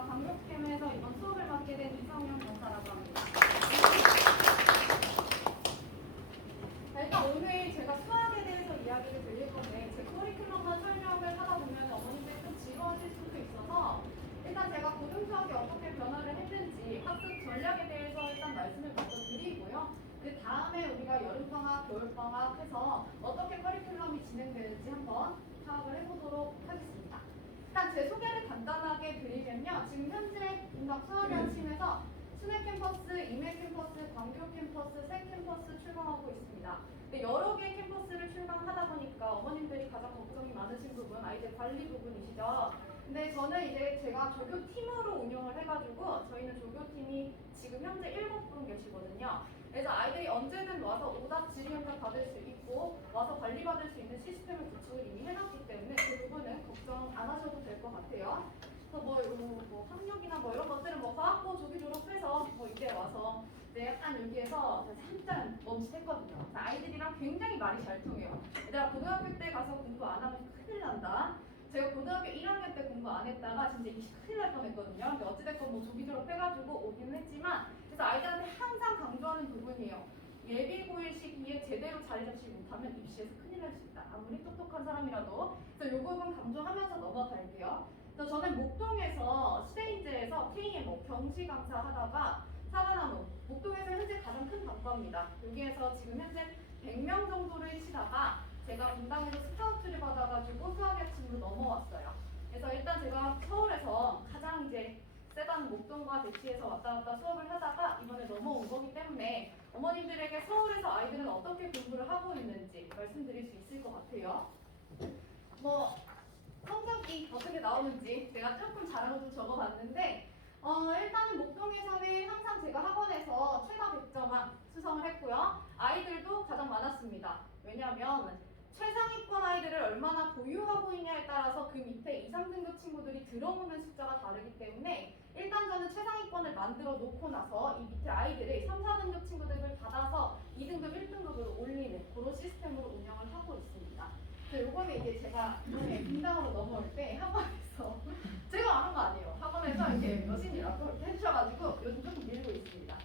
제가 강력캠에서 이번 수업을 맡게 된 이성윤 강사라고 합니다. 일단 오늘 제가 수학에 대해서 이야기를 드릴 건데 제 커리큘럼만 설명을 하다 보면 어머님들이 좀 지루하실 수도 있어서 일단 제가 고등수학이 어떻게 변화를 했는지 학습 전략에 대해서 일단 말씀을 먼저 드리고요. 그 다음에 우리가 여름방학, 겨울방학 해서 어떻게 커리큘럼이 진행되는지 한번 파악을 해보도록 하겠습니다. 일단 제 소개를 간단하게 드리면요. 지금 현재 인덕 수학연침에서 순회 캠퍼스, 임해 캠퍼스, 광교 캠퍼스, 새 캠퍼스 출강하고 있습니다. 근데 여러 개의 캠퍼스를 출강하다 보니까 어머님들이 가장 걱정이 많으신 부분, 아이들 관리 부분이시죠. 근데 저는 이제 제가 조교팀으로 운영을 해가지고 저희는 조교팀이 지금 현재 7분 계시거든요. 그래서 아이들이 언제든 와서 오답 질의응답 받을 수 있고 와서 관리받을 수 있는 시스템을 구축을 이미 해놨기 때문에 그 부분은 걱정 안 하셔도 될 것 같아요. 그래서 뭐 학력이나 뭐 이런 것들은 뭐 과학고 조기 졸업해서 뭐 이때 와서 이제 약간 여기에서 잠깐 멈칫했거든요. 아이들이랑 굉장히 말이 잘 통해요. 얘들아 고등학교 때 가서 공부 안 하면 큰일 난다. 제가 고등학교 1학년 때 공부 안 했다가 진짜 큰일 날 뻔했거든요. 근데 어찌됐건 뭐 조기 졸업해가지고 오기는 했지만 그래서 아이들한테 항상 강조하는 부분이에요. 예비 고일 시기에 제대로 자리 잡지 못하면 입시에서 큰일 날 수 있다. 아무리 똑똑한 사람이라도. 그래서 이 부분 강조하면서 넘어갈게요. 그래서 저는 목동에서 시대인재에서 KMO 경시 강사 하다가 사과나무 목동에서 현재 가장 큰 단과입니다. 여기에서 지금 현재 100명 정도를 치다가 제가 분당에서 스카우트를 받아가지고 수학여침으로 넘어왔어요. 그래서 일단 제가 서울에서 가장 이제 세다는 목동과 대치에서 왔다 갔다 수업을 하다가 이번에 넘어온 거기 때문에 어머님들에게 서울에서 아이들은 어떻게 공부를 하고 있는지 말씀드릴 수 있을 것 같아요. 뭐 성적이 어떻게 나오는지 제가 조금 자랑을 좀 적어봤는데 일단은 목동에서는 항상 제가 학원에서 최다 100점 수성을 했고요. 아이들도 가장 많았습니다. 왜냐하면 최상위권 아이들을 얼마나 보유하고 있냐에 따라서 그 밑에 2, 3등급 친구들이 들어오는 숫자가 다르기 때문에 일단 저는 최상위권을 만들어 놓고 나서 이 밑에 아이들을 3, 4등급 친구들을 받아서 2등급, 1등급으로 올리는 그런 시스템으로 운영을 하고 있습니다. 요번에 이제 제가 이번에 분당으로 넘어올 때 학원에서 제가 안 한 거 아니에요. 학원에서 이렇게 여신이라고 이렇게 해주셔가지고 요즘 조금 밀고 있습니다.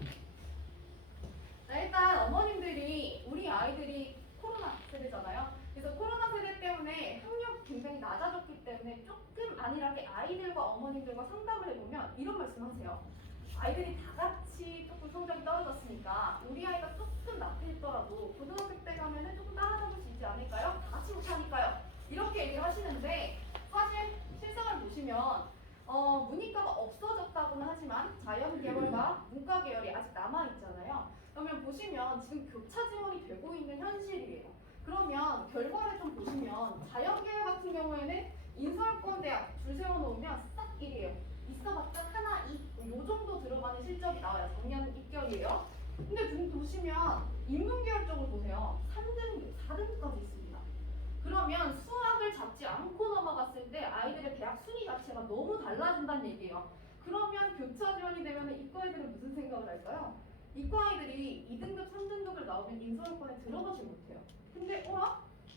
자, 일단 어머님들이 우리 아이들이 코로나 세대잖아요. 그래서 코로나 세대 때문에 학력 굉장히 낮아졌기 때문에 조금 안일하게 아이들과 어머님들과 상담을 해보면 이런 말씀하세요. 아이들이 다 같이 조금 성적이 떨어졌으니까 우리 아이가 조금 나태했더라도 고등학교 때 가면은 조금 따라잡을 수 있지 않을까요? 다 같이 못하니까요. 이렇게 얘기를 하시는데 사실 실상을 보시면 문이과가 없어졌다고는 하지만 자연 계열과 문과 계열이 아직 남아 있잖아요. 그러면 보시면 지금 교차 지원이 되고 있는 현실이에요. 그러면 결과를 좀 보시면 자연 계열 같은 경우에는 인서울권 대학 줄 세워놓으면 싹 1이에요. 있어봤자 하나, 2, 요 정도 들어가는 실적이 나와요. 작년 입결이에요. 근데 보시면 인문계열 쪽을 보세요. 3등급, 4등급까지 있습니다. 그러면 수학을 잡지 않고 넘어갔을 때 아이들의 대학 순위 자체가 너무 달라진다는 얘기예요. 그러면 교차 지원이 되면 이과 애들은 무슨 생각을 할까요? 이과 아이들이 2등급, 3등급을 나오면 인서울권에 들어가지 못해요. 근데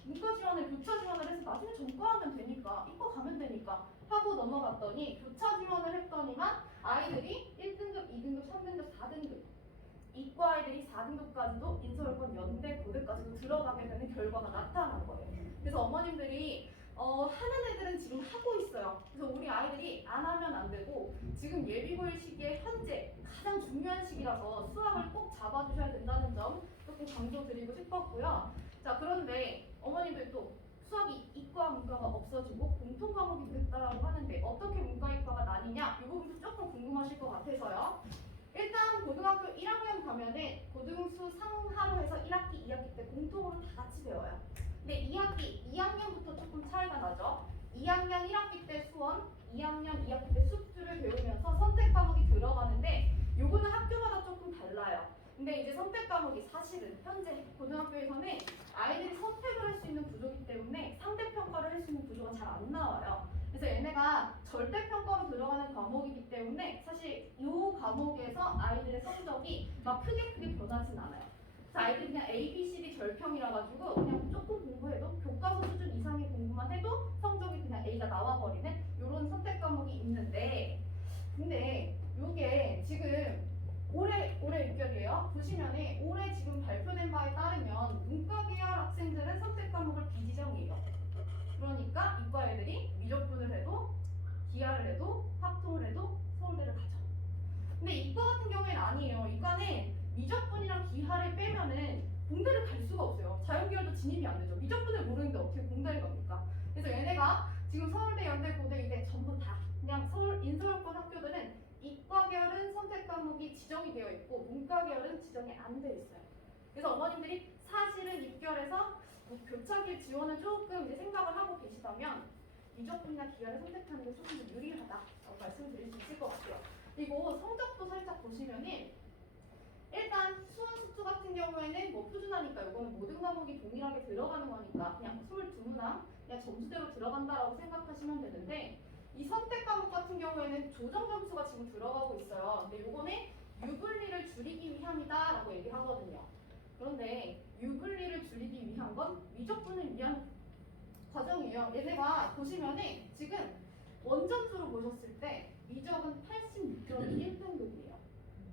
문과 지원을 교차 지원을 해서 나중에 전과하면 되니까 이과 가면 되니까 하고 넘어갔더니 교차 지원을 했더니만 아이들이 1등급, 2등급, 3등급, 4등급 이과 아이들이 4등급까지도 인서울권 연대 고대까지도 들어가게 되는 결과가 나타난 거예요. 그래서 어머님들이 하는 애들은 지금 하고 있어요. 그래서 우리 아이들이 안 하면 안 되고 지금 예비고일 시기에 현재 가장 중요한 시기라서 수학을 꼭 잡아주셔야 된다는 점 조금 강조드리고 싶었고요. 자, 그런데 어머님들 또 수학이 이과 문과가 없어지고 공통 과목이 됐다라고 하는데 어떻게 문과 이과가 나뉘냐 이 부분도 조금 궁금하실 것 같아서요. 일단 고등학교 1학년 가면은 고등수 상하로 해서 1학기, 2학기 때 공통으로 다 같이 배워요. 근데 2학년부터 조금 차이가 나죠. 2학년 1학기 때 수원, 2학년 2학기 때 수투를 배우면서 선택 과목이 들어가는데 요거는 학교마다 조금 달라요. 근데 이제 선택 과목이 사실은 현재 고등학교에서는 아이들이 선택을 할 수 있는 구조이기 때문에 상대평가를 할 수 있는 구조가 잘 안 나와요. 그래서 얘네가 절대평가로 들어가는 과목이기 때문에 사실 이 과목에서 아이들의 성적이 막 크게 변하진 않아요. 그래서 아이들이 그냥 A, B, C, D 절평이라 가지고 그냥 조금 공부해도 교과서 수준 이상의 공부만 해도 성적이 그냥 A가 나와버리는 이런 선택 과목이 있는데 공대를 갈 수가 없어요. 자연계열도 진입이 안 되죠. 미적분을 모르는데 어떻게 공대를 갑니까? 그래서 얘네가 지금 서울대, 연대, 고대, 이대 전부 다 그냥 서울 인서울권 학교들은 이과계열은 선택 과목이 지정이 되어 있고 문과계열은 지정이 안 되어 있어요. 그래서 어머님들이 사실은 입결에서 뭐 교차길 지원을 조금 이제 생각을 하고 계시다면 미적분이나 기하를 선택하는 게 조금 더 유리하다라고 말씀드릴 수 있을 것 같아요. 그리고 성적도 살짝 보시면은 일단 수원 수투 같은 경우에는 뭐 표준하니까 이거는 모든 과목이 동일하게 들어가는 거니까 그냥 22문항 그냥 점수대로 들어간다라고 생각하시면 되는데 이 선택 과목 같은 경우에는 조정 점수가 지금 들어가고 있어요. 근데 요거는 유불리를 줄이기 위함이다라고 얘기하거든요. 그런데 유불리를 줄이기 위한 건 미적분을 위한 과정이에요. 얘네가 보시면은 지금 원점수로 보셨을 때 미적은 86점이 1등급이에요.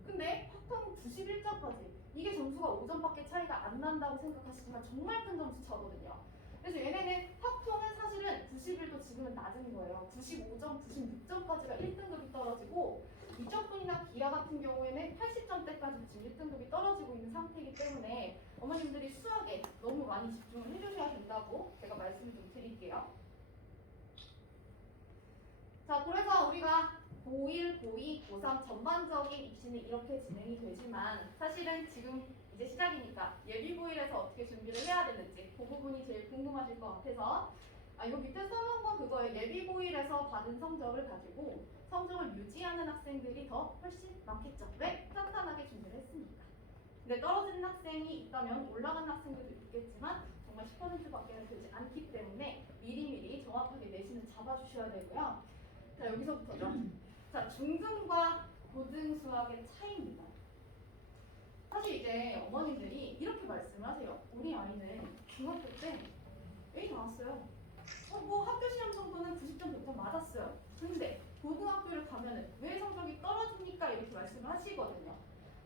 근데 확통은 91점까지. 이게 점수가 5점밖에 차이가 안 난다고 생각하시지만 정말 큰 점수 차거든요. 그래서 얘네는 확통은 사실은 91도 지금은 낮은 거예요. 95점, 96점까지가 1등급이 떨어지고 미적분이나 기하 같은 경우에는 80점대까지 지금 1등급이 떨어지고 있는 상태이기 때문에 어머님들이 수학에 너무 많이 집중을 해주셔야 된다고 제가 말씀을 좀 드릴게요. 자, 그래서 우리가 고1, 고2, 고3 전반적인 입시는 이렇게 진행이 되지만 사실은 지금 이제 시작이니까 예비 고1에서 어떻게 준비를 해야 되는지 그 부분이 제일 궁금하실 것 같아서 이거 밑에 써놓은 건 그거예요. 예비 고1에서 받은 성적을 가지고 성적을 유지하는 학생들이 더 훨씬 많겠죠. 왜? 탄탄하게 준비를 했으니까. 근데 떨어지는 학생이 있다면 올라가는 학생들도 있겠지만 정말 10%밖에 되지 않기 때문에 미리미리 정확하게 내신을 잡아주셔야 되고요. 자, 여기서부터죠. 자, 중등과 고등 수학의 차이입니다. 사실 이제 어머님들이 이렇게 말씀을 하세요. 우리 아이는 중학교 때 A 나왔어요. 뭐 학교 시험 정도는 90점 100점 맞았어요. 근데 고등학교를 가면은 왜 성적이 떨어집니까? 이렇게 말씀을 하시거든요.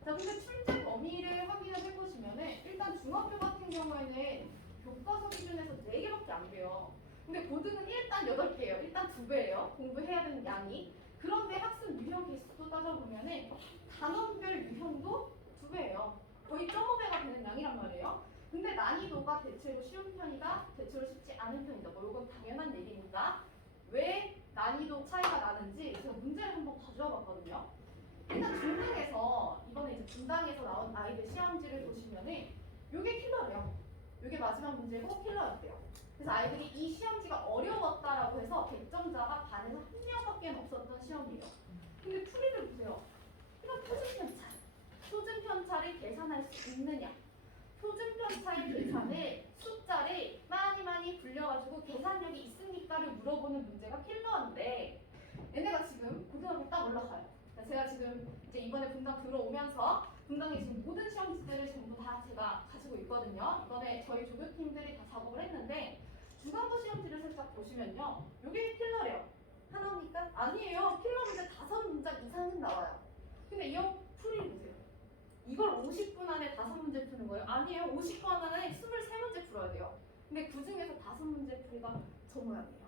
자, 근데 출제 범위를 확인을 해보시면은 일단 중학교 같은 경우에는 교과서 기준에서 4개밖에 안 돼요. 근데 고등은 일단 8개예요. 일단 2배예요. 공부해야 되는 양이. 그런데 학습 유형 개수도 따져보면은 단원별 유형도 2배예요. 거의 0.5배가 되는 양이란 말이에요. 근데 난이도가 대체로 쉬운 편이다, 대체로 쉽지 않은 편이다. 뭐 이건 당연한 얘기니까 왜 난이도 차이가 나는지 제가 문제를 한번 가져와 봤거든요. 일단 중등에서 이번에 이제 분당에서 나온 아이들 시험지를 보시면은 이게 킬러래요. 이게 마지막 문제고 킬러였대요. 그래서 아이들이 이 시험지가 어려웠다라고 해서 100점자가 반에서 한 명밖에 없었던 시험이에요. 근데 풀이를 보세요. 이건 표준편차. 표준편차를 계산할 수 있느냐? 표준편차의 계산을 숫자를 많이 불려가지고 계산력이 있습니까를 물어보는 문제가 킬러인데 얘네가 지금 고등학교 딱 올라가요. 제가 지금 이제 이번에 분당 들어오면서 분당에 지금 모든 시험지들을 전부 다 제가 가지고 있거든요. 이번에 저희 조교팀들이 다 작업을 했는데 주간부 시험지를 살짝 보시면요. 이게 킬러래요. 하나입니까? 아니에요. 킬러 문제 5문장 이상은 나와요. 근데 이 풀이를 보세요. 이걸 50분 안에 5문제 푸는 거예요? 아니에요. 50분 안에 23문제 풀어야 돼요. 근데 그 중에서 5문제 풀이가 저 모양이에요.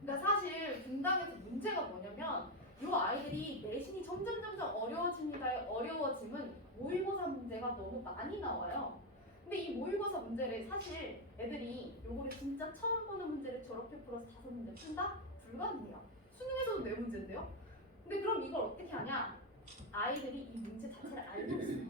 그러니까 사실 분당에서 문제가 뭐냐면 이 아이들이 내신이 점점 어려워집니다의 어려워짐은 모의고사 문제가 너무 많이 나와요. 근데 이 모의고사 문제를 사실 애들이 요거를 진짜 처음 보는 문제를 저렇게 풀어서 5문제 푼다? 불가능해요. 수능에서도 4문제인데요? 근데 그럼 이걸 어떻게 하냐? 아이들이 이 문제 자체를 알고 있어요.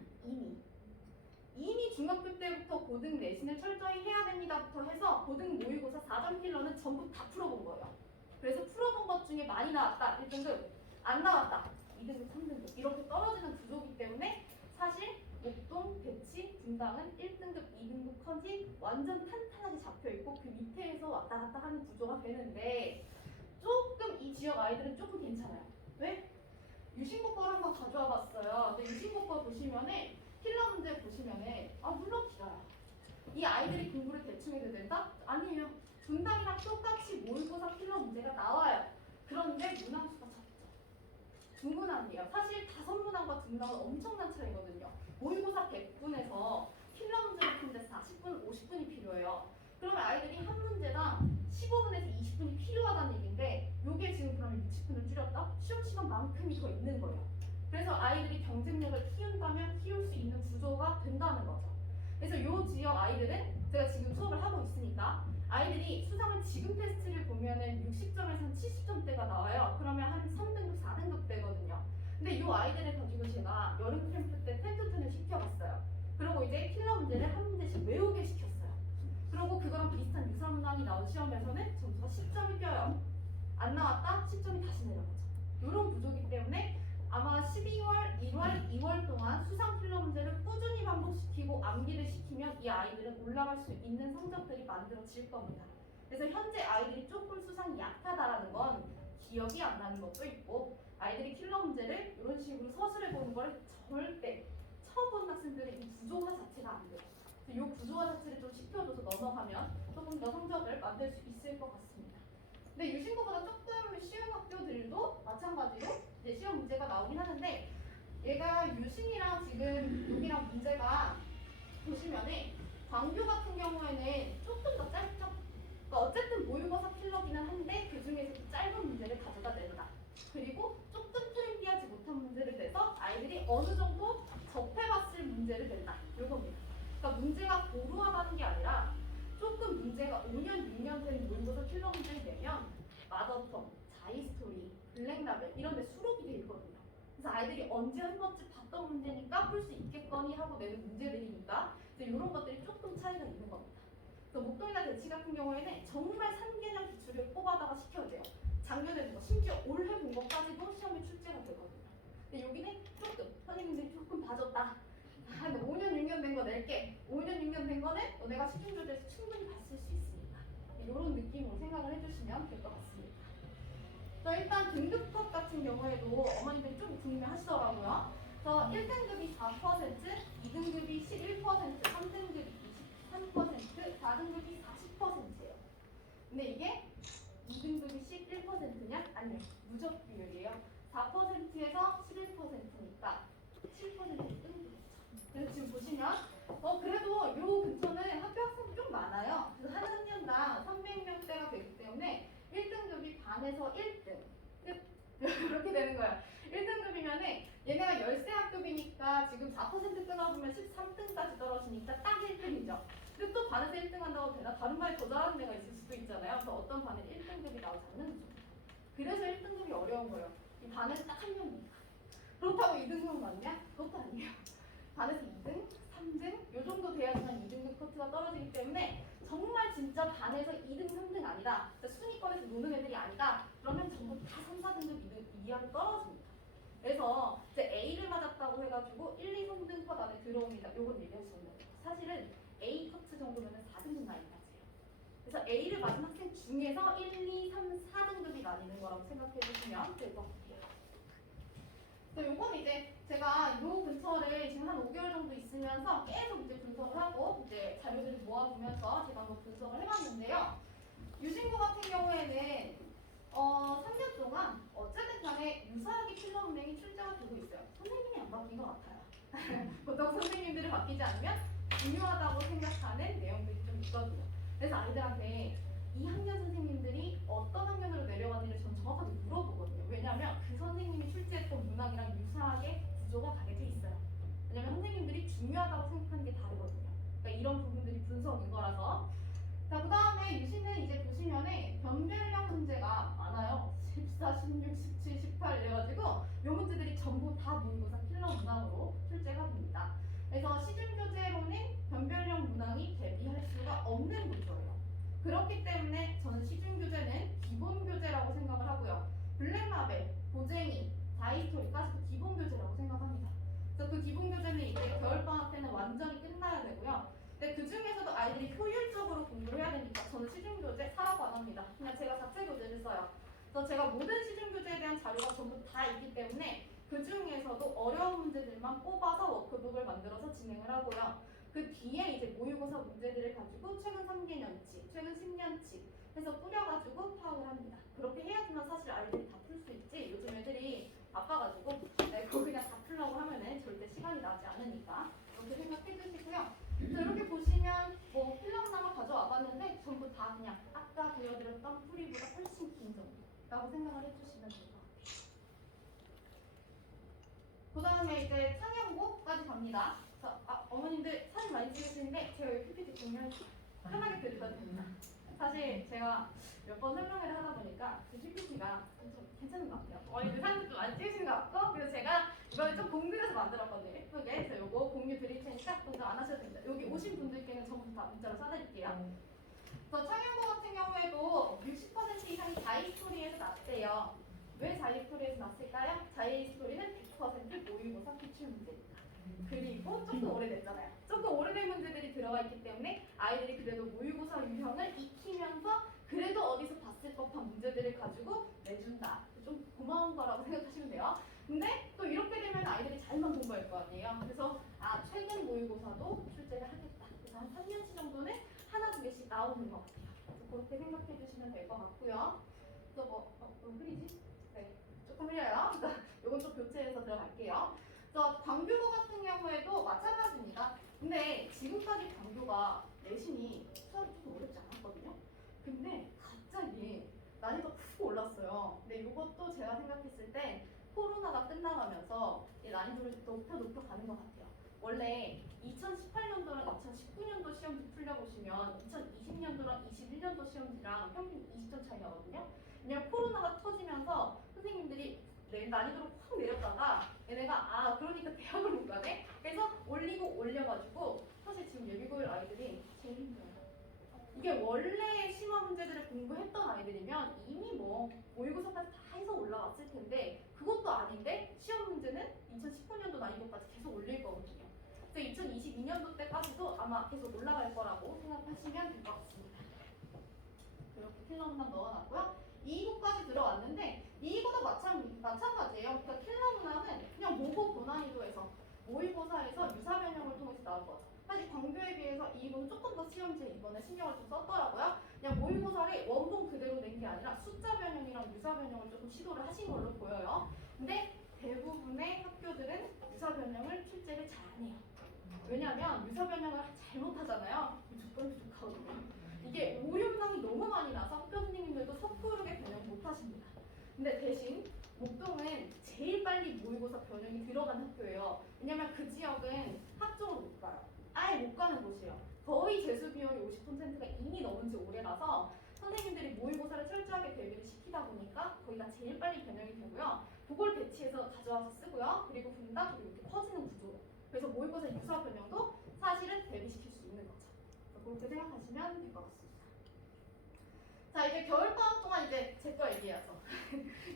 이미 중학교 때부터 고등 내신을 철저히 해야 됩니다부터 해서 고등 모의고사 4점 킬러는 전부 다 풀어본 거예요. 그래서 풀어본 것 중에 많이 나왔다 1등급, 안 나왔다 2등급, 3등급 이렇게 떨어지는 구조이기 때문에 사실 목동, 배치, 분당은 1등급, 2등급까지 완전 탄탄하게 잡혀있고 그 밑에서 왔다 갔다 하는 구조가 되는데 조금 이 지역 아이들은 조금 괜찮아요. 왜? 유신고 거를 한번 가져와 봤어요. 근데 유신고 거 보시면은 킬러 문제 보시면은 물론 길어요. 이 아이들이 공부를 대충 해도 된다? 아니에요. 분당이랑 똑같이 모의고사 킬러 문제가 나와요. 그런데 문항수가 적죠. 중문항이에요. 사실 5문항과 중문항은 엄청난 차이거든요. 모의고사 100분에서 킬러 문제를 푸는데 40분, 50분이 필요해요. 그러면 아이들이 한 문제당 15분에서 20분이 필요하다는 얘기인데 이게 지금 그러면 60분을 줄였다? 시험 시간만큼이 더 있는 거예요. 그래서 아이들이 경쟁력을 키운다면 키울 수 있는 구조가 된다는 거죠. 그래서 요 지역 아이들은 제가 지금 수업을 하고 있으니까 아이들이 수상을 지금 테스트를 보면은 60점에서 한 70점대가 나와요. 그러면 한 3등급, 4등급 되거든요. 근데 요 아이들을 가지고 제가 여름 캠프 때 텐트튼을 시켜봤어요. 그리고 이제 킬러 문제를 한 문제씩 외우게 시켰어요. 그리고 그거랑 비슷한 유사 문항이 나온 시험에서는 점수가 10점이 뛰어요. 안 나왔다? 10점이 다시 내려가죠. 이런 구조이기 때문에 아마 12월, 1월, 2월 동안 수상 필러 문제를 꾸준히 반복시키고 암기를 시키면 이 아이들은 올라갈 수 있는 성적들이 만들어질 겁니다. 그래서 현재 아이들이 조금 수상이 약하다라는 건 기억이 안 나는 것도 있고 아이들이 킬러 문제를 이런 식으로 서술해 보는 걸 절대 처음 보는 학생들은 이 구조화 자체가 안 돼요. 그래서 이 구조화 자체를 좀 시켜줘서 넘어가면 조금 더 성적을 만들 수 있을 것 같습니다. 근데 유신고보다 조금 쉬운 학교들도 마찬가지로 이제 시험 문제가 나오긴 하는데 얘가 유신이랑 지금 여기랑 문제가 보시면은 광교 같은 경우에는 조금 더 짧죠. 그러니까 어쨌든 모의고사 필러기는 한데 그 중에서도 짧은 문제를 가져다 낸다. 그리고 조금 트렌디하지 못한 문제를 내서 아이들이 어느 정도 접해봤을 문제를 낸다. 요겁니다. 그러니까 문제가 고루하다는 게 아니라 조금 문제가 5년, 6년 된 모의고사 필러 문제를 내면 마더텀, 자이스토리, 블랙라벨 이런 데 수록이 돼 있거든요. 그래서 아이들이 언제 한 번쯤 봤던 문제니까 풀 수 있겠거니 하고 내는 문제들이니까 이런 것들이 조금 차이가 있는 겁니다. 그래서 목동이나 대치 같은 경우에는 정말 3개년 기출을 뽑아다가 시켜야 돼요. 작년에 뭐 심지어 올해 본 것까지도 시험에 출제가 되거든요. 근데 여기는 조금 선생님들이 조금 봐줬다. 한 5년, 6년 된 거 낼게. 5년, 6년 된 거는 너네가 시중조제에서 충분히 봤을 수 있으니까. 이런 느낌으로 생각을 해주시면 될 것 같습니다. 일단 등급컷 같은 경우에도 어머니들이 좀 궁금해하시더라고요. 그래서 1등급이 4%, 2등급이 11%, 3등급이 23%, 4등급이 40%예요. 근데 이게 2등급이 11%냐? 아니요. 누적 비율이에요. 4%에서 11%니까 7% 등급이죠. 그래서 지금 보시면 그래도 요 근처는 학교 학생이 좀 많아요. 그래서 한 학년당 300명대가 되기 때문에 1등급이 반에서 1등 이렇게 되는 거예요. 1등급이면은 얘네가 열세 학급이니까 지금 4% 끊어보면 13등까지 떨어지니까 딱 1등이죠. 근데 또 반에서 1등 한다고 되나? 다른 반에 더 잘하는 애가 있을 수도 있잖아요. 그래서 어떤 반에 1등급이 나오지 않는 거죠. 그래서 1등급이 어려운 거예요. 이 반에서 딱 한 명이니까. 그렇다고 2등급은 맞냐? 그것도 아니에요. 반에서 2등, 3등 요 정도 돼야지만 2등급 커트가 떨어지기 때문에 정말 진짜 반에서 2등, 3등 아니다. 순위권에서 노는 애들이 아니다. 그러면 전부 다 3, 4등급 이하로 떨어집니다. 그래서 이제 A를 맞았다고 해가지고 1, 2, 3등 컷 안에 들어옵니다. 요건 얘기할 수 없는 거예요. 사실은 A 커트 정도면 4등급 라인까지예요. 그래서 A를 맞은 학생 중에서 1, 2, 3, 4등급이 나뉘는 거라고 생각해 주시면 될 것 같아요. 요건 이제 제가 요 근처를 지금 한 5개월 정도 있으면서 계속 이제 분석을 하고 이제 자료들을 모아보면서 제가 한번 분석을 해봤는데요. 유신고 같은 경우에는 3년 동안 어쨌든 간에 유사하게 필러 운행이 출제가 되고 있어요. 선생님이 안 바뀐 것 같아요. 보통 선생님들이 바뀌지 않으면 중요하다고 생각하는 내용들이 좀 있거든요. 그래서 아이들한테 2학년 선생님들이 어떤 학년으로 내려갔는지를 전 정확하게 물어보거든요. 왜냐하면 그 선생님이 출제했던 문항이랑 유사하게 구조가 가게 돼 있어요. 왜냐하면 선생님들이 중요하다고 생각하는 게 다르거든요. 그러니까 이런 부분들이 분석인 거라서. 자, 그 다음에 유시는 이제 보시면은 변별력 문제가 많아요. 14, 16, 17, 18 이래가지고 요 문제들이 전부 다 모의고사 필러 문항으로 출제가 됩니다. 그래서 시중교재로는 변별력 문항이 대비할 수가 없는 구조예요. 그렇기 때문에 저는 시중교재는 기본교재라고 생각을 하고요. 블랙라벨, 고쟁이, 자이스토리까지도 기본교재라고 생각합니다. 그래서 그 기본교재는 이제 겨울방학 때는 완전히 끝나야 되고요. 근데 그 중에서도 아이들이 효율적으로 공부를 해야 되니까 저는 시중교재 사라고 안 합니다. 그냥 제가 자체 교재를 써요. 그래서 제가 모든 시중교재에 대한 자료가 전부 다 있기 때문에 그 중에서도 어려운 문제들만 뽑아서 워크북을 만들어서 진행을 하고요. 그 뒤에 이제 모의고사 문제들을 가지고 최근 3개년치, 최근 10년치 해서 뿌려가지고 파악을 합니다. 그렇게 해야지만 사실 아이들이 다 풀 수 있지. 요즘 애들이 바빠가지고 그거 그냥 다 풀려고 하면은 절대 시간이 나지 않으니까 그렇게 생각해 주시고요. 이렇게 보시면 뭐 필러 하나만 가져와 봤는데 전부 다 그냥 아까 보여드렸던 풀이보다 훨씬 긴 정도라고 생각을 해주시면 될 것 같아요. 그 다음에 이제 창형고까지 갑니다. 그래서 어머님들 사진 많이 찍으시는데 제가 여기 PPT 보면 편하게 들으셔도 됩니다. 사실 제가 몇 번 설명회를 하다 보니까 그 PPT가 좀 괜찮은 것 같아요. 어머님들 사진 좀 많이 찍으신 것 같고, 그래서 제가 이번에 좀 공들여서 만들었거든요. 예쁘게. 그래서 요거 공유 드릴 테니까 걱정 안 하셔도 됩니다. 여기 오신 분들께는 전부 다 문자로 쏴드릴게요. 그래서 창현고 같은 경우에도 60% 이상이 자이스토리에서 났대요. 왜 자이스토리에서 났을까요? 자이스토리는 100% 모의고사 기출 문제입니다. 그리고 조금 오래됐잖아요. 조금 오래된 문제들이 들어가 있기 때문에 아이들이 그래도 모의고사 유형을 익히면서 그래도 어디서 봤을 법한 문제들을 가지고 내준다. 좀 고마운 거라고 생각하시면 돼요. 근데 또 이렇게 되면 아이들이 잘만 공부할 거 아니에요. 그래서 최근 모의고사도 출제를 하겠다. 그래서 한 3년치 정도는 하나 두 개씩 나오는 것 같아요. 그래서 그렇게 생각해 주시면 될 것 같고요. 또 흐리지? 네, 조금 흐려요. 이건 좀 교체해서 들어갈게요. 그래서 광교고 같은 경우에도 마찬가지입니다. 근데 지금까지 광교가 내신이 수학이 좀 어렵지 않았거든요. 근데 갑자기 난이도가 훅 올랐어요. 근데 이것도 제가 생각했을 때 코로나가 끝나가면서 이 난이도를 높여 가는 것 같아요. 원래 2018년도랑 2019년도 시험지 풀려보시면 2020년도랑 21년도 시험지랑 평균 20점 차이 나거든요. 왜냐면 코로나가 터지면서 선생님들이 난이도를 확 내렸다가 얘네가 그러니까 대학을 못 가네? 그래서 올려가지고 사실 지금 예비고일 아이들이 제일 힘들어요. 이게 원래 심화 문제들을 공부했던 아이들이면 이미 모의고사까지 다 해서 올라왔을 텐데 그것도 아닌데 시험 문제는 2019년도 난이도까지 계속 올릴 거거든요. 그래서 2022년도 때까지도 아마 계속 올라갈 거라고 생각하시면 될 것 같습니다. 이렇게 킬러문항 넣어놨고요. 2국까지 들어왔는데 2국도 마찬가지예요. 그러니까 킬러문항은 그냥 모고 고난이도에서 모의고사에서 유사 변형을 통해서 나올 거죠. 사실 광교에 비해서 2국은 조금 더 시험지에 이번에 신경을 좀 썼더라고요. 그냥 모의고사를 원본 그대로 낸 게 아니라 숫자 변형이랑 유사 변형을 조금 시도를 하신 걸로 보여요. 근데 대부분의 학교들은 유사 변형을 출제를 잘 안 해요. 왜냐하면 유사 변형을 잘못하잖아요. 조건이 부족하거든요. 이게 오류문항이 너무 많이 나서 학교 선생님들도 섣부르게 변형 못하십니다. 근데 대신 목동은 제일 빨리 모의고사 변형이 들어간 학교예요. 왜냐면 그 지역은 학종을 못 가요. 아예 못 가는 곳이에요. 거의 재수 비율이 50%가 이미 넘은 지 오래라서 선생님들이 모의고사를 철저하게 대비를 시키다 보니까 거기가 제일 빨리 변형이 되고요. 그걸 배치해서 가져와서 쓰고요. 그리고 분다 그리고 이렇게 퍼지는 구조로. 그래서 모의고사 유사 변형도 사실은 대비시킬 수 있는 거죠. 그렇게 생각하시면 될 것 같습니다. 자, 이제 겨울방학 동안 이제 제 거 얘기해야죠.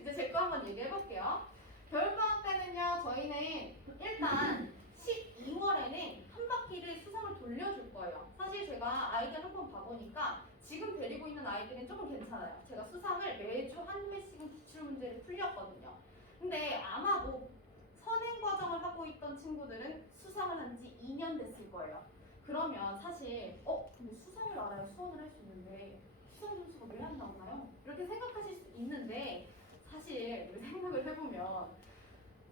이제 제 거 한번 얘기해볼게요. 겨울방학 때는요, 저희는 일단 12월에는 한 바퀴를 수상을 돌려줄 거예요. 사실 제가 아이들 한번 봐보니까 지금 데리고 있는 아이들은 조금 괜찮아요. 제가 수상을 매주 한 회씩은 기출문제를 풀렸거든요. 근데 아마도 선행 과정을 하고 있던 친구들은 수상을 한 지 2년 됐을 거예요. 그러면 사실 근데 수상을 알아야 수원을 할 수 있는데 수상 점수가 왜 안 나오나요? 이렇게 생각하실 수 있는데 사실 생각을 해보면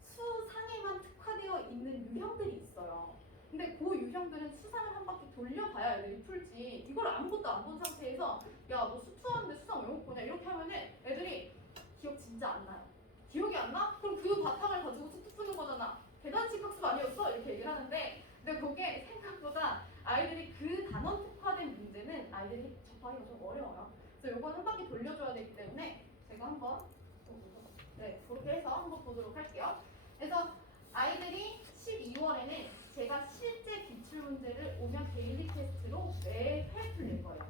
수상에만 특화되어 있는 유형들이 있어요. 근데 그 유형들은 수상을 한 바퀴 돌려봐야 애들이 풀지 이걸 아무것도 안 본 상태에서 야 너 수투하는데 수상 왜 못 보냐 이렇게 하면은 애들이 기억 진짜 안 나요. 기억이 안 나? 그럼 그 바탕을 가지고 수투 푸는 거잖아. 계단식 학습 아니었어? 이렇게 얘기를 하는데 근데 그게 생각보다 아이들이 그 단원 특화된 문제는 아이들이 접하기가 좀 어려워요. 그래서 이건 한 바퀴 돌려줘야 되기 때문에 제가 한번 그렇게 해서 한번 보도록 할게요. 그래서 아이들이 12월에는 제가 실제 기출문제를 오면 데일리 테스트로 매회 풀릴 거예요.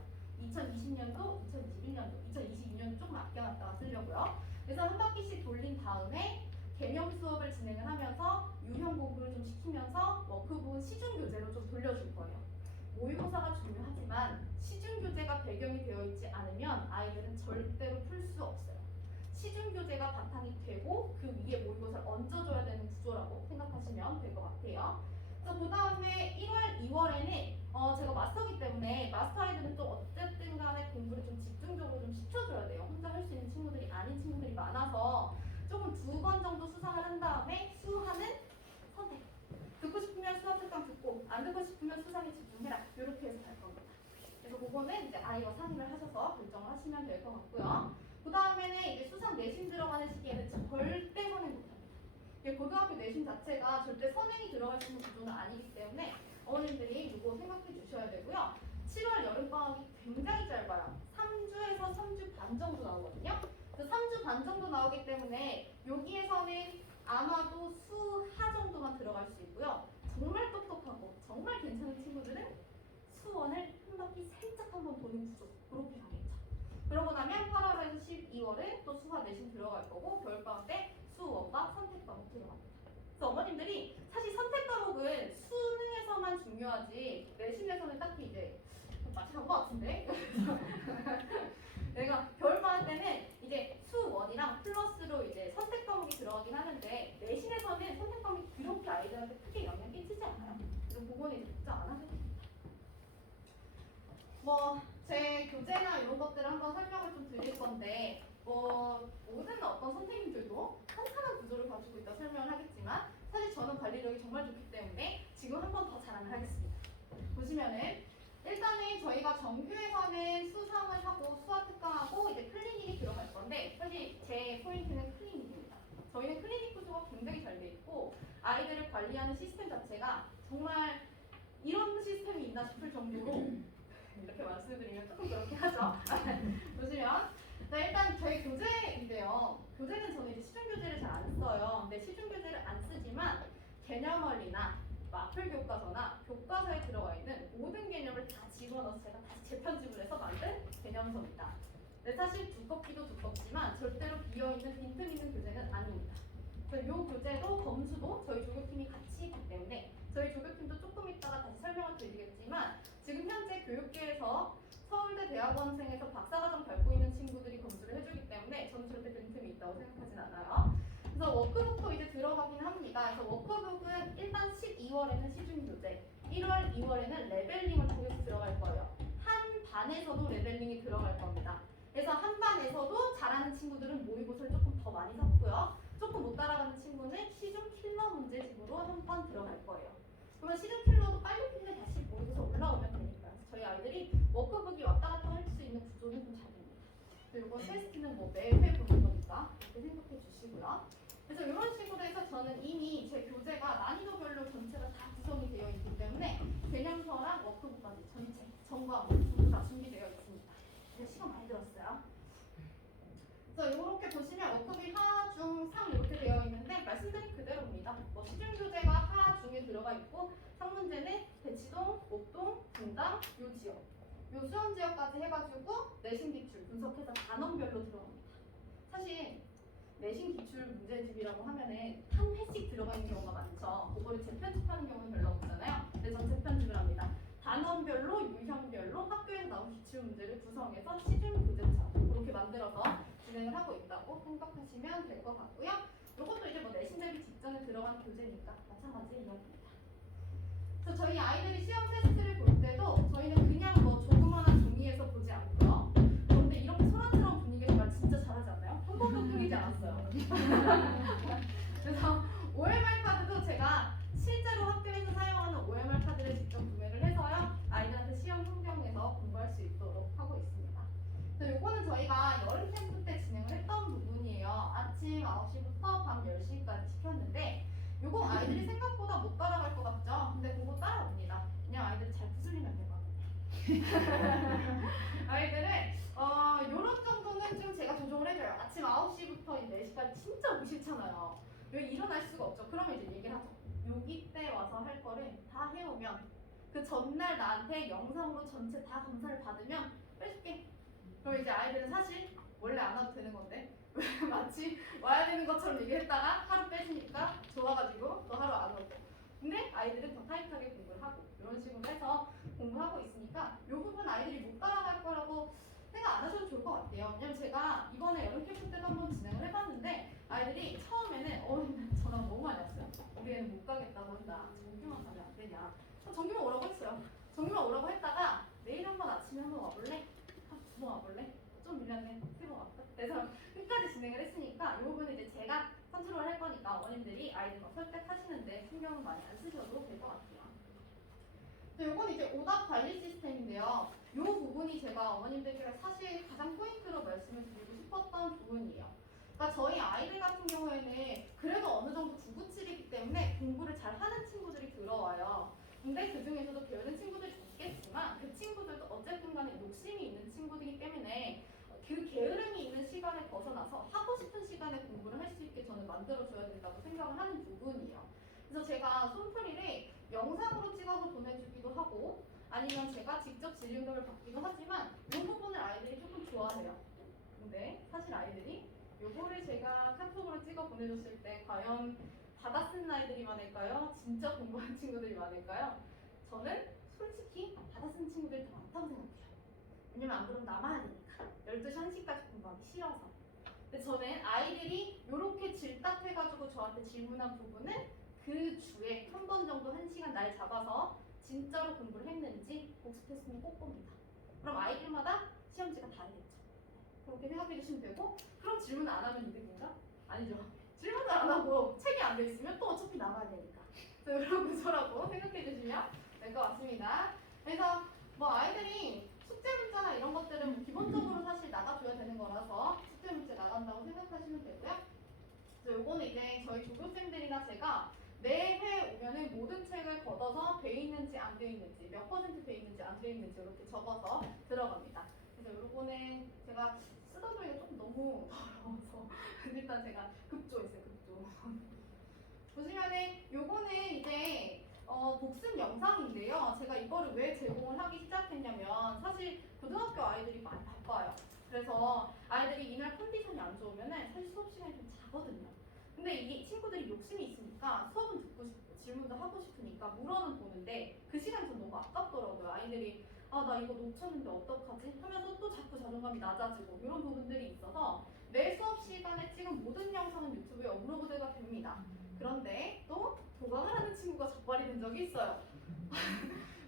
2020년도, 2021년도, 2022년도 조금 아껴놨다가 쓰려고요. 그래서 한 바퀴씩 돌린 다음에 개념 수업을 진행을 하면서 유형 공부를 좀 시키면서 워크북은 시중교재로 좀 돌려줄 거예요. 모의고사가 중요하지만 시중교재가 배경이 되어 있지 않으면 아이들은 절대로 풀 수 없어요. 시중교재가 바탕이 되고 그 위에 모의고사를 얹어줘야 되는 구조라고 생각하시면 될 것 같아요. 그래서 그 다음에 1월, 2월에는 제가 마스터기 때문에 마스터 아이들은 또 어쨌든 간에 공부를 좀 집중적으로 좀 시켜줘야 돼요. 혼자 할 수 있는 친구들이 아닌 친구들이 많아서 조금 2번 정도 수상을 한 다음에 수하는 선택. 듣고 싶으면 수학 특강 듣고 안 듣고 싶으면 수상에 집중해라. 이렇게 해서 갈 겁니다. 그래서 그거는 이제 아이와 상의를 하셔서 결정을 하시면 될 것 같고요. 그 다음에는 이제 수상 내신 들어가는 시기에는 절대 선행 못합니다. 고등학교 내신 자체가 절대 선행이 들어갈 수 있는 구조는 아니기 때문에 어머님들이 이거 생각해 주셔야 되고요. 7월 여름방학이 굉장히 짧아요. 3주에서 3주 반 정도 나오거든요. 그래서 3주 반 정도 나오기 때문에 여기에서는 아마도 수하 정도만 들어갈 수 있고요. 정말 똑똑하고 정말 괜찮은 친구들은 수원을 한 바퀴 살짝 한번 도는 구조 그렇게 가겠죠. 그러고 나면 8월에서 12월에 또 수화 내신 들어갈 거고 겨울방학 때 수원과 선택 과목 들어갑니다. 그래서 어머님들이 사실 선택 과목은 수능에서만 중요하지 내신에서는 딱히 이제 마치는 것 같은데 내가 겨울방학 때는 이제 수원이랑 플러스로 이제 선택 과목이 들어가긴 하는데 내신에서는 선택 과목이 그렇게 아이들한테 크게 영향 끼치지 않아요. 그래서 그거는 이제 걱정 안 하셔도 됩니다. 제 교재나 이런 것들을 한번 설명을 좀 드릴 건데 모든 어떤 선생님들도 탄탄한 구조를 가지고 있다 설명을 하겠지만 사실 저는 관리력이 정말 좋기 때문에 지금 한 번 더 자랑을 하겠습니다. 보시면은 일단은 저희가 정규에서는 수상을 하고 수학 특강하고 이제 클리닉이 들어갈 건데 사실 제 포인트는 클리닉입니다. 저희는 클리닉 구조가 굉장히 잘 돼 있고 아이들을 관리하는 시스템 자체가 정말 이런 시스템이 있나 싶을 정도로 이렇게 말씀드리면 조금 그렇게 하죠. 보시면 일단 저희 교재인데요. 교재는 저는 이제 시중 교재를 잘 안 써요. 근데 시중 교재를 안 쓰지만 개념원리나 마플 교과서나 교과서에 들어가 있는 모든 개념을 다 집어넣어서 제가 다시 재편집을 해서 만든 개념서입니다. 근데 사실 두껍기도 두껍지만 절대로 비어있는 빈틈 있는 교재는 아닙니다. 그래서 이 교재도 검수도 저희 조교팀이 같이 있기 때문에 저희 조교팀도 조금 이따가 다시 설명을 드리겠지만 지금 현재 교육계에서 서울대 대학원생에서 박사과정 밟고 있는 친구들이 검수를 해주기 때문에 저는 절대 빈틈이 있다고 생각하진 않아요. 그래서 워크북도 이제 들어가긴 합니다. 그래서 워크북은 일단 12월에는 시중교재, 1월, 2월에는 레벨링을 통해서 들어갈 거예요. 한 반에서도 레벨링이 들어갈 겁니다. 그래서 한 반에서도 잘하는 친구들은 모의고사를 조금 더 많이 샀고요. 조금 못 따라가는 친구는 시중 킬러 문제집으로 한 번 들어갈 거예요. 그러면 시중 킬러도 빨리 풀려 다시 모의고사 올라오면 되니까요. 저희 아이들이 워크북이 왔다 갔다 할 수 있는 구조는 좀 잘 됩니다. 그리고 테스트는 매회 보는 거니까 이렇게 생각해 주시고요. 그래서 이런 식으로 해서 저는 이미 제 교재가 난이도별로 전체가 다 구성이 되어 있기 때문에 개념서랑 워크북까지 전체 전과목 전부 다 준비되어 있습니다. 시간 많이 들었어요. 그래서 이렇게 보시면 워크북이 하, 중, 상 이렇게 되어 있는데 말씀드린 그대로입니다. 시중 교재가 하, 중에 들어가 있고 상 문제는 대치동, 옥동, 분당, 요 지역, 요 수원 지역까지 해가지고 내신 기출 분석해서 단원별로 들어갑니다. 사실 내신 기출 문제집이라고 하면은 한 회씩 들어가 있는 경우가 많죠. 그거를 재편집하는 경우는 별로 없잖아요. 근데 전 재편집을 합니다. 단원별로, 유형별로 학교에서 나온 기출 문제를 구성해서 시중 교재처럼 그렇게 만들어서 진행을 하고 있다고 생각하시면 될 것 같고요. 이것도 이제 내신 대비 직전에 들어간 교재니까 마찬가지 이야기입니다. 그래서 저희 아이들이 시험 테스트를 볼 때도 저희는 그냥 조그만한 종이에서 보지 않고요. 그런데 이렇게 소란스러운 분위기에서 말 진짜 잘하지 않나요? 한 번도 틀리지 않았어요. 그래서 OMR 카드도 제가 실제로 학교에서 사용하는 OMR 카드를 직접 구매를 해서요. 아이들한테 시험 환경에서 공부할 수 있도록 하고 있습니다. 그래서 요거는 저희가 여름 캠프 때 진행을 했던 부분이에요. 아침 9시부터 밤 10시까지 시켰는데 요거 아이들이 생각보다 못 따라갈 것 같죠? 근데 그거 따라옵니다. 그냥 아이들이 잘 구슬리면 되거든요. 아이들은 요런 정도는 좀 제가 조정을 해줘요. 아침 9시부터 4시까지 진짜 오기 싫잖아요. 여기 일어날 수가 없죠. 그러면 이제 얘기를 하죠. 여기 때 와서 할 거를 다 해오면 그 전날 나한테 영상으로 전체 다 검사를 받으면 빼줄게. 그럼 이제 아이들은 사실 원래 안 와도 되는 건데 마치 와야 되는 것처럼 얘기했다가 하루 빼주니까 좋아가지고 또 하루 안 오고. 근데 아이들은 더 타이트하게 공부를 하고 이런 식으로 해서 공부하고 있으니까 이 부분 아이들이 못 따라갈 거라고 생각 안 하셔도 좋을 것 같아요. 왜냐면 제가 이번에 여름 캠프 때도 한번 진행을 해봤는데 아이들이 처음에는 전화 너무 많이 왔어요. 우리 애는 못 가겠다고 한다. 정규만 가면 안 되냐. 정규만 오라고 했어요. 정규만 오라고 했다가 내일 한번 아침에 한번 와볼래? 두 번 와볼래? 좀 밀렸네. 세 번 왔다. 그래서 끝까지 진행을 했으니까 이 부분은 이제 제가 컨트롤 할 거니까 어머님들이 아이들 막 설득하시는데 신경은 많이 안 쓰셔도 될 것 같아요. 이건 이제 오답 관리 시스템인데요. 이 부분이 제가 어머님들께 사실 가장 포인트로 말씀을 드리고 싶었던 부분이에요. 그러니까 저희 아이들 같은 경우에는 그래도 어느 정도 997이기 때문에 공부를 잘 하는 친구들이 들어와요. 근데 그 중에서도 게으른 친구들이 있겠지만 그 친구들도 어쨌든 간에 욕심이 있는 친구들이기 때문에 그 게으름이 있는 시간에 벗어나서 하고 싶은 시간에 공부를 할 수 있게 저는 만들어줘야 된다고 생각을 하는 부분이에요. 그래서 제가 손풀이를 영상으로 찍어서 보내주기도 하고 아니면 제가 직접 질문을 받기도 하지만 이 부분을 아이들이 조금 좋아해요. 근데 사실 아이들이 요거를 제가 카톡으로 찍어 보내줬을 때 과연 받아 쓴 아이들이 많을까요? 진짜 공부한 친구들이 많을까요? 저는 솔직히 받아 쓴 친구들이 더 많다고 생각해요. 왜냐면 안 그러면 남아야 되니까. 12시 1시까지 공부하기 싫어서. 근데 저는 아이들이 이렇게 질답해가지고 저한테 질문한 부분은 그 주에 한 번 정도 1시간 날 잡아서 진짜로 공부를 했는지 복습했으면 꼭 봅니다. 그럼 아이들마다 시험지가 다르겠죠. 그렇게 생각해 주시면 되고 그럼 질문 안 하면 이득인가? 아니죠. 질문을 안 하고 책이 안 돼 있으면 또 어차피 나가야 되니까. 그런 구조라고 생각해 주시면 될 것 같습니다. 그래서 뭐 아이들이 숙제 문제나 이런 것들은 뭐 기본적으로 사실 나가줘야 되는 거라서 숙제 문제 나간다고 생각하시면 되고요. 그래서 요거는 이제 저희 조교생들이나 제가 매회 오면은 모든 책을 걷어서 돼 있는지 안 돼 있는지 몇 퍼센트 돼 있는지 안 돼 있는지 이렇게 적어서 들어갑니다. 그래서 요거는 제가 쓰다 보니까 조금 너무 더러워서 일단 제가 급조했어요. 급조. 보시면은 요거는 이제 복습 영상인데요. 제가 이거를 왜 제공을 하기 시작했냐면 사실 고등학교 아이들이 많이 바빠요. 그래서 아이들이 이날 컨디션이 안 좋으면은 사실 수업 시간이 좀 자거든요. 근데 이게 친구들이 욕심이 있으니까 수업은 듣고 싶고 질문도 하고 싶으니까 물어는 보는데 그 시간이 좀 너무 아깝더라고요. 아이들이 아 나 이거 놓쳤는데 어떡하지? 하면서 또 자꾸 자존감이 낮아지고 이런 부분들이 있어서 매 수업 시간에 찍은 모든 영상은 유튜브에 업로드가 됩니다. 그런데 또 도강을 하는 친구가 적발이 된 적이 있어요.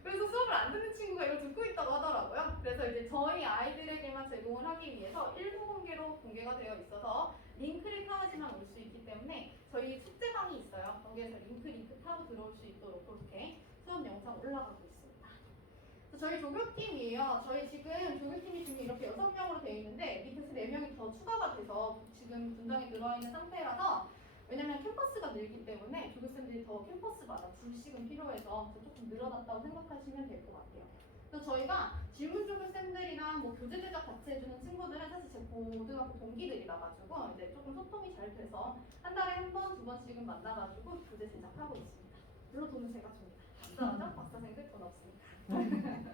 그래서 수업을 안 듣는 친구가 이걸 듣고 있다고 하더라고요. 그래서 이제 저희 아이들에게만 제공을 하기 위해서 일부 공개로 공개가 되어 있어서 링크를 타야지만 올 수 있기 때문에 저희 숙제방이 있어요. 거기에서 링크 타고 들어올 수 있도록 그렇게 수업 영상 올라가고 있습니다. 저희 조교팀이에요. 저희 지금 조교팀이 지금 이렇게 6명으로 되어 있는데 밑에서 4명이 더 추가가 돼서 지금 분당에 들어와 있는 상태라서 왜냐면 캠퍼스가 늘기 때문에 조교쌤들이 더 캠퍼스마다 둘씩은 필요해서 조금 늘어났다고 생각하시면 될 것 같아요. 그래서 저희가 질문 조교쌤들이랑 뭐 교재 제작 같이 해주는 친구들은 사실 제 고등학교 동기들이라 가지고 이제 조금 소통이 잘 돼서 한 달에 한 번, 2번씩은 만나가지고 교재 제작하고 있습니다. 물론 돈은 제가 줍니다. 박사하죠? 박사생들 돈 없으니까.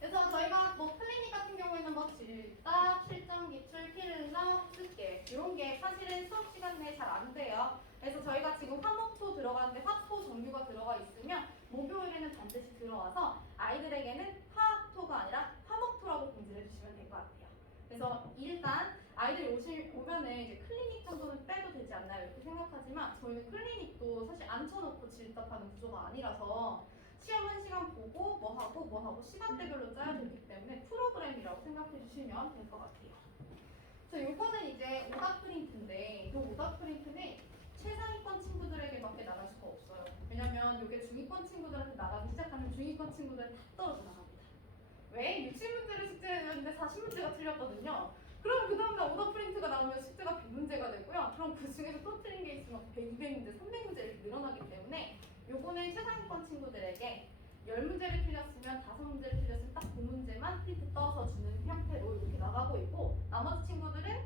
그래서 저희가 뭐 클리닉 같은 경우에는 뭐 질답, 실전 기출, 필러, 숙제 이런 게 사실은 수업 시간 내에 잘 안 돼요. 그래서 저희가 지금 화목토 들어가는데 화토 정규가 들어가 있으면 목요일에는 반드시 들어와서 아이들에게는 화학토가 아니라 화목토라고 공지를 해주시면 될 것 같아요. 그래서 일단 아이들이 오면은 이제 클리닉 정도는 빼도 되지 않나요? 이렇게 생각하지만 저희는 클리닉도 사실 앉혀놓고 질답하는 구조가 아니라서 시험 1시간 보고 뭐 하고 시간대별로 짜야 되기 때문에 프로그램이라고 생각해 주시면 될 것 같아요. 그래서 요거는 이제 오답 프린트인데 이 오답 프린트는 최상위권 친구들에게밖에 나갈 수가 없어요. 왜냐면 이게 중위권 친구들한테 나가기 시작하면 중위권 친구들은 다 떨어져 나갑니다. 왜? 60문제를 숙제했는데 40문제가 틀렸거든요. 그럼 그 다음날 오답 프린트가 나오면 숙제가 100문제가 되고요. 그럼 그 중에서 또 틀린 게 있으면 100, 200문제, 300문제 이렇게 늘어나기 때문에 요거는 최상위권 친구들에게 10문제를 틀렸으면 5문제를 틀렸으면 딱 9문제만 프린트 떠서 주는 형태로 이렇게 나가고 있고 나머지 친구들은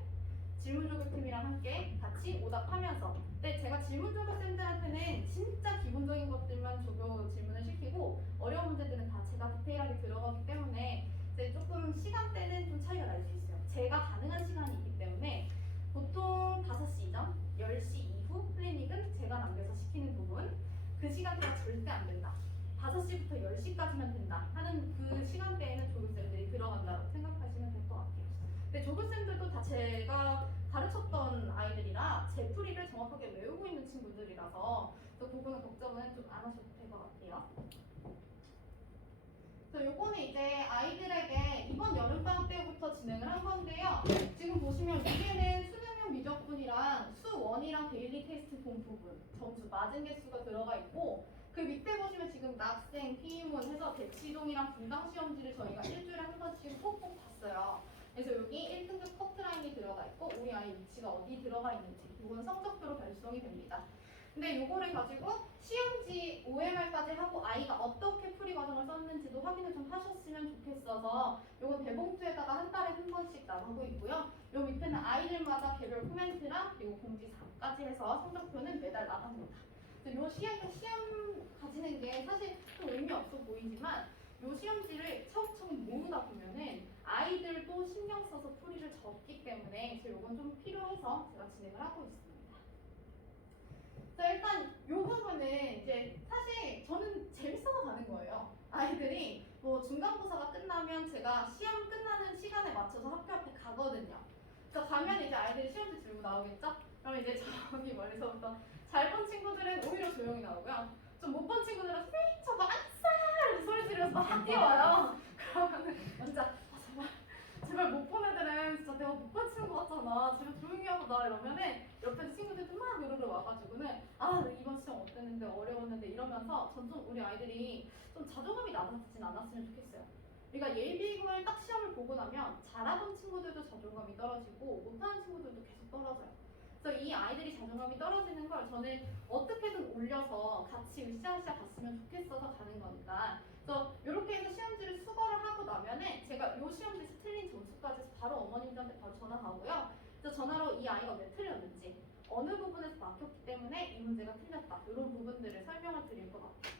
질문조교팀이랑 함께 같이 오답하면서 근데 제가 질문조교쌤들한테는 진짜 기본적인 것들만 조교 질문을 시키고 어려운 문제들은 다 제가 디테일하게 들어가기 때문에 이제 조금 시간대는 좀 차이가 날 수 있어요. 제가 가능한 시간이 있기 때문에 보통 5시 이전, 10시 이후 클리닉은 제가 남겨서 시키는 부분 그 시간대가 절대 안 된다. 5시부터 10시까지만 된다 하는 그 시간대에는 조교쌤들이 들어간다고 생각하시면 될 것 같아요. 근데 조교쌤들도 다 제가 가르쳤던 아이들이라 제 풀이를 정확하게 외우고 있는 친구들이라서 그 부분은 걱정은 좀 안 하셔도 될 것 같아요. 그래서 요거는 이제 아이들에게 이번 여름방학 때부터 진행을 한 건데요. 지금 보시면 위에는 수능형 미적분이랑 수1이랑 데일리 테스트 본 부분 점수 맞은 개수가 들어가 있고 그 밑에 보시면 지금 낙생, 피임원 해서 대치동이랑 분당 시험지를 저희가 일주일에 한 번씩 꼭꼭 봤어요. 그래서 여기 1등급 커트라인이 들어가 있고 우리 아이 위치가 어디 들어가 있는지 이건 성적표로 발송이 됩니다. 근데 요거를 가지고 시험지 OMR까지 하고 아이가 어떻게 풀이 과정을 썼는지도 확인을 좀 하셨으면 좋겠어서 요거 대봉투에다가 한 달에 한 번씩 나가고 있고요. 요 밑에는 아이들마다 개별 코멘트랑 그리고 공지사항까지 해서 성적표는 매달 나갑니다. 요 시험 가지는 게 사실 좀 의미 없어 보이지만 요 시험지를 차곡차곡 모으다 보면은 아이들도 신경 써서 풀이를 적기 때문에 제가 요건 좀 필요해서 제가 진행을 하고 있습니다. 자, 일단 요 부분은 이제 사실 저는 재밌어서 가는 거예요. 아이들이 뭐 중간고사가 끝나면 제가 시험 끝나는 시간에 맞춰서 학교 앞에 가거든요. 그래서 가면 이제 아이들이 시험지 들고 나오겠죠? 그럼 이제 저기 멀리서부터 잘 본 친구들은 오히려 조용히 나오고요. 좀 못 본 친구들은 선생님 저 맞았어! 이렇게 소리 지르면서 막 뛰어와요. 그러면은 진짜 제발 못 본 애들은 진짜 내가 못 맞히는 것 같잖아. 제발 조용히 하고 나 이러면은 옆에 친구들도 막 으르르 와가지고는 아 이번 시험 어땠는데 어려웠는데 이러면서 점점 우리 아이들이 좀 자존감이 낮아지진 않았으면 좋겠어요. 그러니까 예비군을 딱 시험을 보고 나면 잘하던 친구들도 자존감이 떨어지고 못하는 친구들도 계속 떨어져요. 그래서 이 아이들이 자존감이 떨어지는 걸 저는 어떻게든 올려서 같이 으쌰으쌰 갔으면 좋겠어서 가는 거니까. 그래서 이렇게 해서 시험지를 수거를 하고 나면은 제가 이 시험지에서 틀린 점수까지 바로 어머님들한테 바로 전화하고요. 그래서 전화로 이 아이가 왜 틀렸는지, 어느 부분에서 막혔기 때문에 이 문제가 틀렸다, 이런 부분들을 설명을 드릴 것 같아요.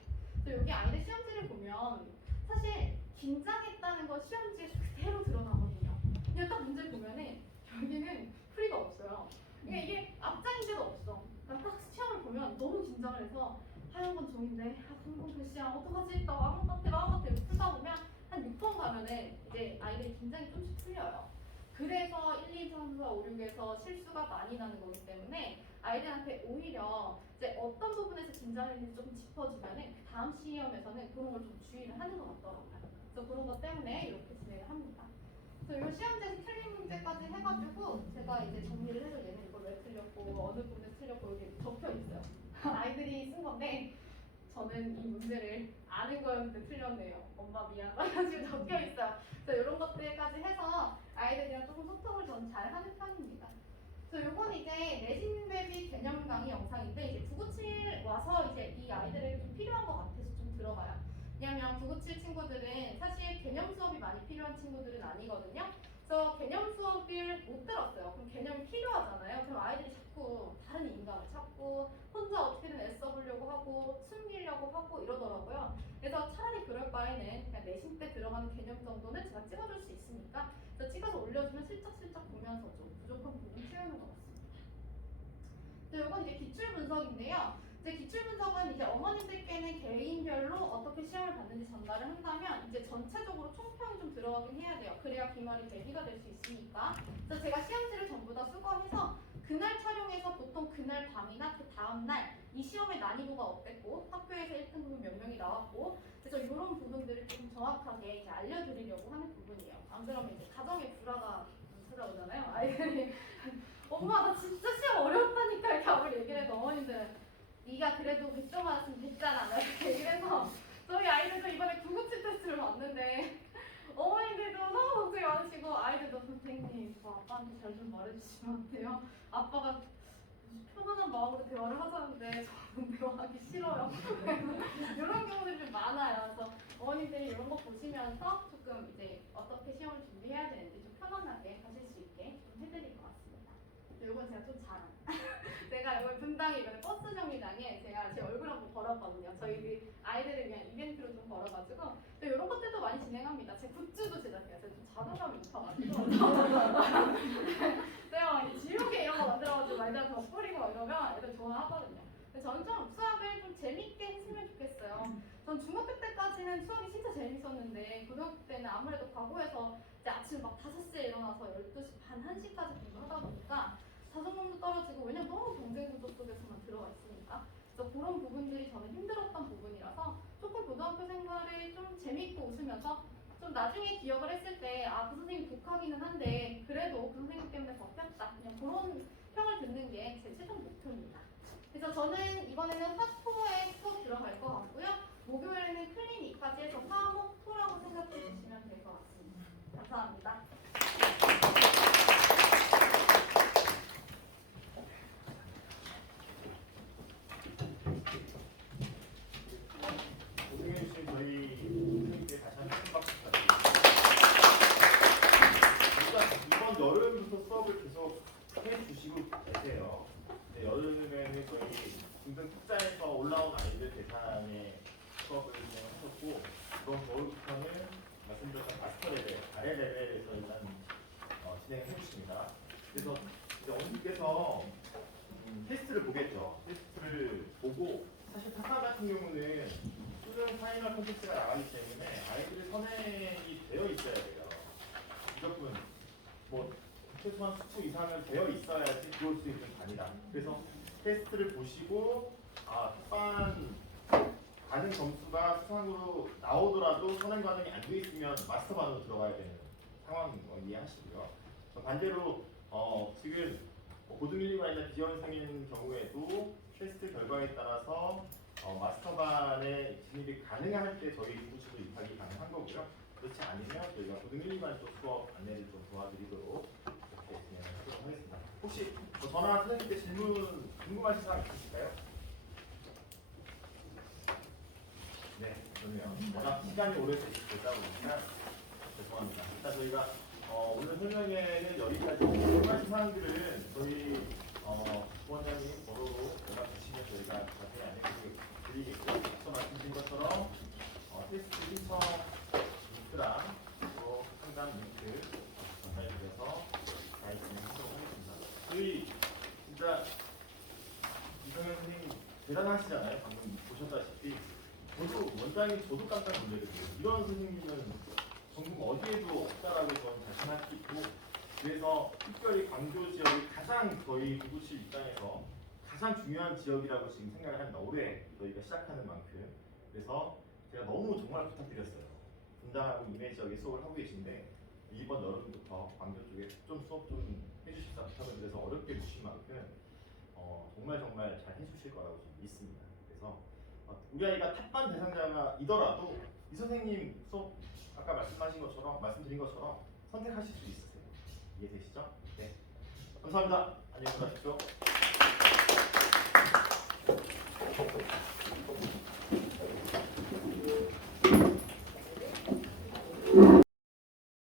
그래서 여기 아이들 시험지를 보면 사실 긴장했다는 건 시험지에 그대로 드러나거든요. 그냥 딱 문제 보면은 여기는 풀이가 없어요. 그러니까 이게 앞장인데도 없어. 그러니까 딱 시험을 보면 너무 긴장을 해서 하얀 건 종인데 흰건 글씨야 어떡하지? 나 마음 같아 이렇게 풀다 보면 한 6번 가면은 이제 아이들이 긴장이 좀씩 풀려요. 그래서 1, 2, 3, 4, 5, 6에서 실수가 많이 나는 거기 때문에 아이들한테 오히려 이제 어떤 부분에서 긴장했는지 좀 짚어주면은 그 다음 시험에서는 그런 걸 좀 주의를 하는 것 같더라고요. 그래서 그런 것 때문에 이렇게 진행을 합니다. 그래서 이 시험지에서 틀린 문제까지 해가지고 제가 이제 정리를 해서 얘는 이걸 왜 틀렸고 어느 부분에 틀렸고 이렇게 적혀 있어요. 아이들이 쓴 건데 저는 이 문제를 아는 거였는데 틀렸네요. 엄마 미안. 지금 적혀 있어요. 그래서 이런 것들까지 해서 아이들이랑 조금 소통을 저는 잘 하는 편입니다. 그래서 요건 이제 내신대비 개념 강의 영상인데 이제 997 와서 이제 이 아이들에게 좀 필요한 것 같아서 좀 들어가요. 왜냐면 997 친구들은 사실 개념 수업이 많이 필요한 친구들은 아니거든요. 그래서 개념 수업을 못 들었어요. 그럼 개념이 필요하잖아요. 그럼 아이들이 자꾸 다른 인강을 찾고 혼자 어떻게든 애써보려고 하고 숨기려고 하고 이러더라고요. 그래서 차라리 그럴 바에는 그냥 내신 때 들어가는 개념 정도는 제가 찍어줄 수 있으니까 그래서 찍어서 올려주면 슬쩍슬쩍 보면서 좀 부족한 부분 채우는 것 같습니다. 이건 이제 기출 분석인데요. 이제 기출 분석은 이제 어머님들께는 개인별로 어떻게 시험을 봤는지 전달을 한다면 이제 전체적으로 총평이 좀 들어가긴 해야 돼요. 그래야 기말이 대비가 될 수 있으니까. 그래서 제가 시험지를 전부 다 수거해서 그날 촬영해서 보통 그날 밤이나 그 다음날 이 시험의 난이도가 어땠고 학교에서 1등급은 몇 명이 나왔고 그래서 이런 부분들을 좀 정확하게 이제 알려드리려고 하는 부분이에요. 안 그러면 이제 가정의 불화가 찾아오잖아요. 아이들이 엄마 나 진짜 시험 어려웠다니까 이렇게 아무리 얘기를 해도 어머님들은 네가 그래도 100점 맞았으면 됐잖아 이렇게 얘기를 해서 저희 아이들도 이번에 997 테스트를 봤는데 어머님들도 너무 걱정이 많으시고 아이들도 선생님 저 아빠한테 잘 좀 말해주시면 안 돼요? 아빠가 편안한 마음으로 대화를 하자는데 저는 대화하기 싫어요. 이런 경우들이 좀 많아요. 그래서 어머님들이 이런 거 보시면서 조금 이제 어떻게 시험을 준비해야 되는지 좀 편안하게 가실 수 있게 좀 해드릴 것 같습니다. 이건 제가 좀 잘한. 제가 이번 분당에 이번에 버스 정류장에 제가 제 얼굴 한번 걸었거든요. 저희 아이들을 위한 이벤트로 좀 걸어가지고 이런 것들도 많이 진행합니다. 제 굿즈도 제작해요. 제가 좀 자존감이 높아가지고 제가 막 지우개 이런 거 만들어가지고 아이들한테 막 뿌리고 이러면 애들 좋아하거든요. 근데 저는 좀 수학을 좀 재밌게 했으면 좋겠어요. 전 중학교 때까지는 수학이 진짜 재밌었는데 고등학교 때는 아무래도 과거에서 이제 아침 막 5시에 일어나서 12시 반, 1시까지 공부하다 보니까 자존감도 떨어지고 왜냐면 너무 경쟁 구조 속에서만 들어가 있으니까 그래서 그런 부분들이 저는 힘들었던 부분이라서 조금 고등학교 생활을 좀 재밌고 웃으면서 좀 나중에 기억을 했을 때 아 그 선생님 독하기는 한데 그래도 그 선생님 때문에 버텼다 그냥 그런 평을 듣는 게 제 최종 목표입니다. 그래서 저는 이번에는 파4에 수업 들어갈 것 같고요. 목요일에는 클리닉까지 해서 4목 토라고 생각해 주시면 될 것 같습니다. 감사합니다. 수업을 계속 해주시고 계세요. 네, 여름에는 저희 중등 특자에서 올라온 아이들 대상의 수업을 진행하셨고, 이번 겨울부터는 말씀드렸던 마스터 레벨, 아래 레벨에서 일단 진행해 주십니다. 그래서 이제 어머니께서 테스트를 보겠죠. 테스트를 보고 사실 타사 같은 경우는 수능 파이널 콘텐츠가 나가기 때문에 아이들의 선행이 되어 있어야 돼요. 무조건 뭐 최소한 수초 이상은 되어 있어야지 들어올 수 있는 반이다. 그래서 테스트를 보시고 특반 가능 점수가 수상으로 나오더라도 선행 과정이 안 돼 있으면 마스터 반으로 들어가야 되는 상황인 거 이해하시고요. 반대로 지금 고등 1, 2반이나 비현생인 경우에도 테스트 결과에 따라서 마스터반에 진입이 가능할 때 저희 구치도 입학이 가능한 거고요. 그렇지 않으면 저희가 고등 1, 2반 쪽 수업 안내를 좀 도와드리도록 이렇게 진행하도록 하겠습니다. 혹시 저나 선생님께 질문 궁금하신 사항 있으실까요? 네, 그러면 워낙 시간이 오래 되다 보니까 죄송합니다. 일단 저희가 오늘 설명회는 여기까지 궁금하신 사항들은 저희 부원장님 번호로 연락 주시면 저희가 자세히 안내드리겠고요. 앞서 말씀드린 것처럼 테스트 신청 링크랑 또 상담 링크 전달드려서 잘 진행하도록 하겠습니다. 저희 진짜 이성현 선생님 대단하시잖아요. 방금 보셨다시피 저도 원장님 저도 깜짝 놀랐거든요. 이런 선생님은 전국 어디에도 없다라고 저는 자신할 수 있고, 그래서 특별히 광교 지역이 가장 저희 구구치 입장에서 가장 중요한 지역이라고 지금 생각을 합니다. 올해 저희가 시작하는 만큼. 그래서 제가 너무 정말 부탁드렸어요. 분당하고 임해 지역에 수업을 하고 계신데 이번 여름부터 광교 쪽에 좀 수업 좀 해주십사 부탁을 드려서 어렵게 주신 만큼 정말 잘 해주실 거라고 저는 믿습니다. 그래서 우리 아이가 탑반 대상자이더라도 이 선생님 수업 아까 말씀드린 것처럼 선택하실 수 있으세요. 이해되시죠? 네. 감사합니다. 안녕히 가십시오.